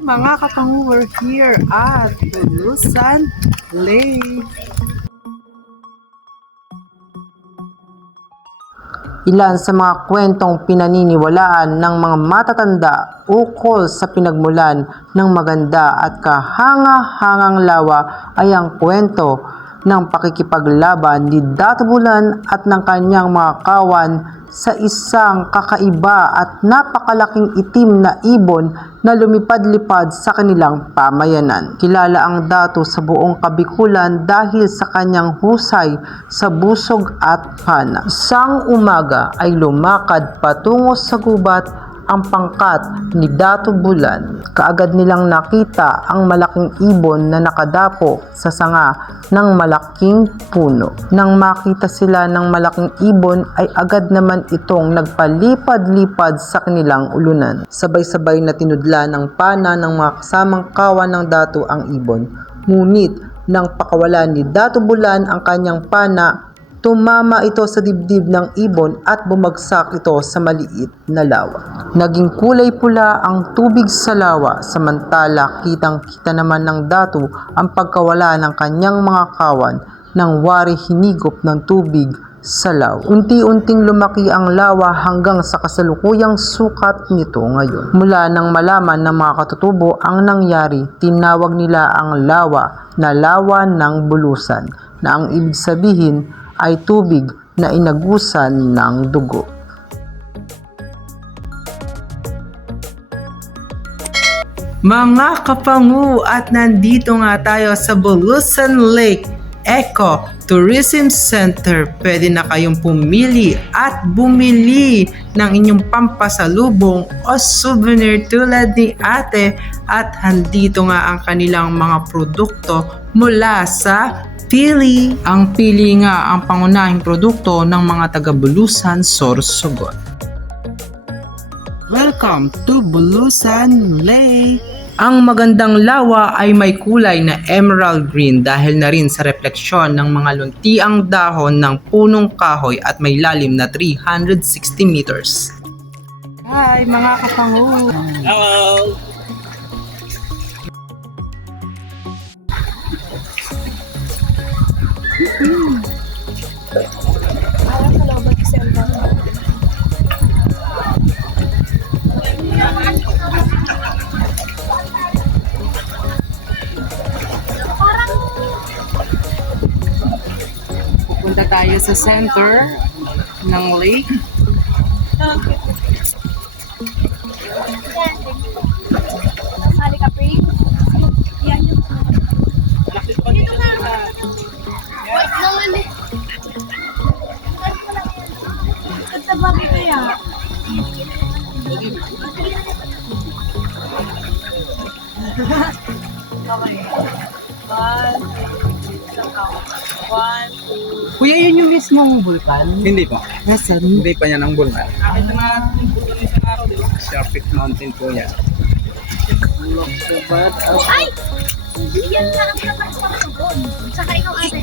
Mga kapangu, we're here at Bulusan Lake. Ilan sa mga kwentong pinaniniwalaan ng mga matatanda ukol sa pinagmulan ng maganda at kahanga-hangang lawa ay ang kwento ng pakikipaglaban ni Dato Bulan at ng kanyang mga kawan sa isang kakaiba at napakalaking itim na ibon na lumipad-lipad sa kanilang pamayanan. Kilala ang Dato sa buong Kabikulan dahil sa kanyang husay sa busog at pana. Isang umaga ay lumakad patungo sa gubat ang pangkat ni Dato Bulan. Kaagad nilang nakita ang malaking ibon na nakadapo sa sanga ng malaking puno. Nang makita sila ng malaking ibon ay agad naman itong nagpalipad-lipad sa kanilang ulunan. Sabay-sabay na tinudla ng pana ng mga kasamang kawan ng Dato ang ibon. Ngunit nang pakawalan ni Dato Bulan ang kanyang pana, tumama ito sa dibdib ng ibon at bumagsak ito sa maliit na lawa. Naging kulay pula ang tubig sa lawa, samantala kitang-kita naman ng Dato ang pagkawala ng kanyang mga kawan nang wari hinigop ng tubig sa lawa. Unti-unting lumaki ang lawa hanggang sa kasalukuyang sukat nito ngayon. Mula nang malaman ng mga katutubo ang nangyari, tinawag nila ang lawa na lawa ng bulusan, na ang ibig sabihin ay tubig na inagusan ng dugo. Mga kapangu, at nandito nga tayo sa Bulusan Lake Eco Tourism Center. Pwede na kayong pumili at bumili ng inyong pampasalubong o souvenir tulad ni ate, at handito nga ang kanilang mga produkto mula sa pili. Ang pili nga ang pangunahing produkto ng mga taga-Bulusan, Sorsogon. Welcome to Bulusan Lake. Ang magandang lawa ay may kulay na emerald green dahil na rin sa refleksyon ng mga luntiang dahon ng punong kahoy at may lalim na 360 meters. Hi mga kapangu! Hello! Pupunta tayo sa center ng lake. Sali ka, pre. Yan yung... Dito na. Wait naman eh. Nagtabagi kaya. Okay. One, two. Kuya, yun yung mismong vulkan? Hindi po. Nasaan? Hindi pa yan ang bulkan. Sharpit Mountain po yan. Ay! Yan na ang dapat sa doon. Saka ikaw ate.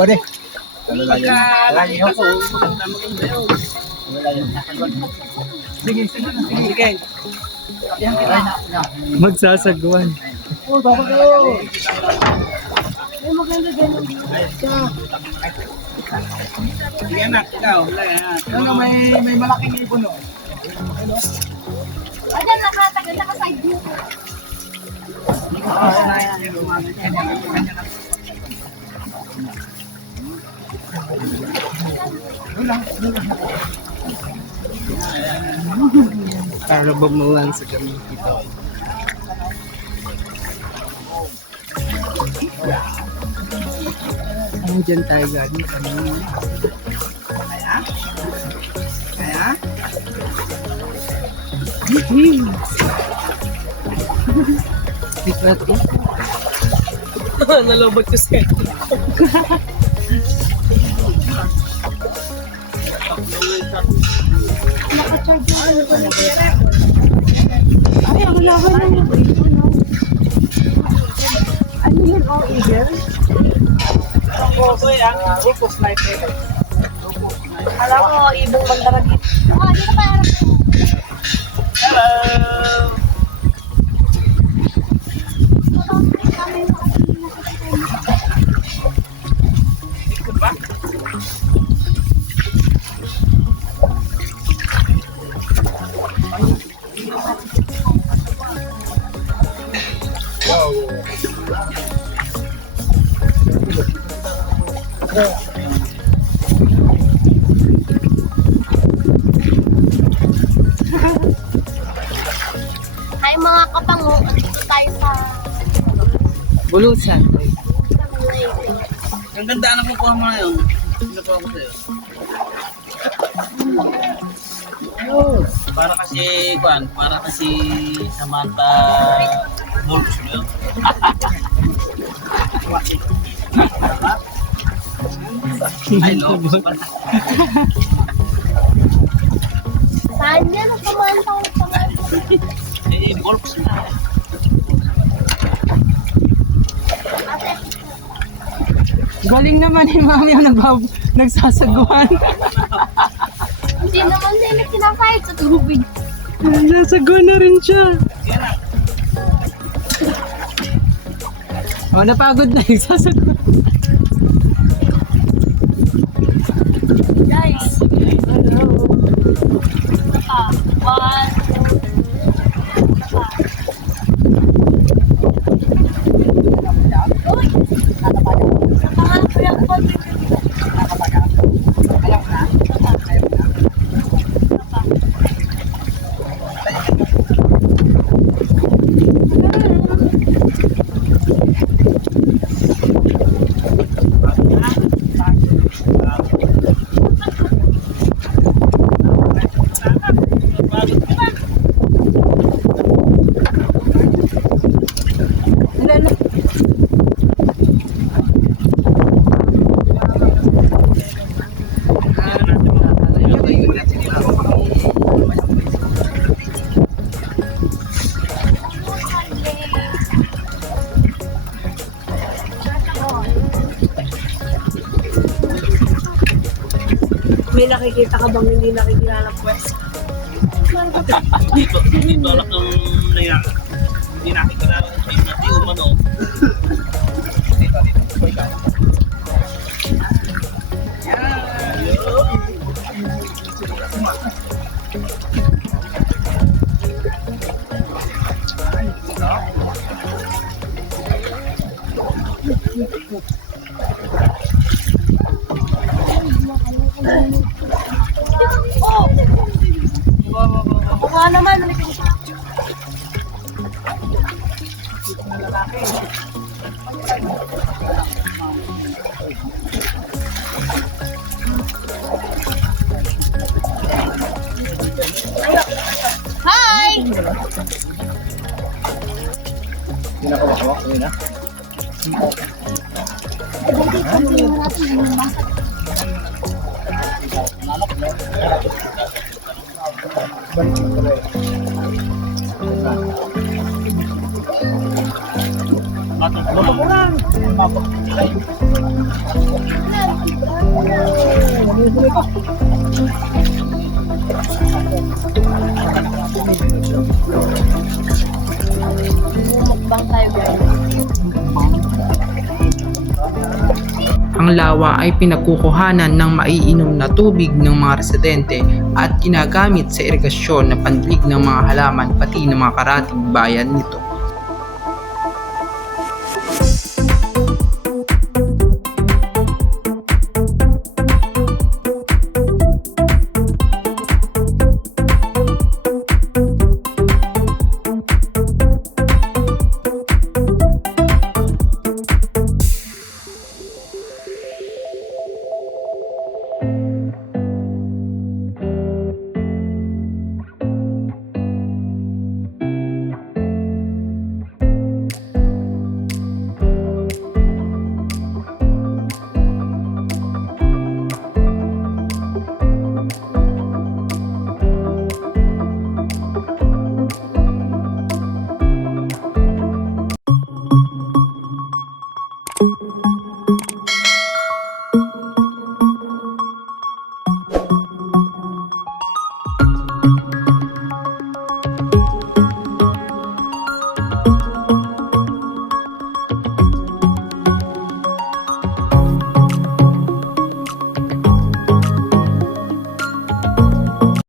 Pwede. Sige, sige, sige. Magsasagwan. Sige anak, ikaw. May malaking ibon o. Ayan, nakatagal, naka-side view. Para bumulan sa kami dito. Ano dyan tayo galing kanina? Kaya? Kaya? Ito. Nalobot ko siya. Ay, ang laban na yung yan o eagle? Ito yan, Rufus Night Eagle. Alam ko, ibong bandaragit. Dito pa. Hello! Ikot ba? Hi mga kapango, dito tayo sa Bulusan. Ang ganda na po mo na yun. Pinukuha ko sa'yo. Para kasi, para kasi Samantha Bulbs mo yun. Ay, lobos pa. Saan yan? Ang pamantang Eh, Bulbs na. Galing naman ni Mami ang nagsasaguan. Hindi naman nila kinakahit sa tubig. Nagsasaguan na rin siya. Oh, napagod na nagsasaguan. Guys. Hello. One. Uy! Nakapangal ko yung konti. May nakikita ka bang hindi nakikilala ng pwes? Dito alak ng nayak. Hindi nakikilala ko sa'yo na tiyo man o. Dito. Ikaw. Mukha naman. Hi! Pinakawak-wak ko yun ha. Bato ko lang. Mukbang tayo guys. Ang lawa ay pinagkukuhanan ng maiinom na tubig ng mga residente at ginagamit sa irigasyon na pandilig ng mga halaman pati ng mga karating bayan nito.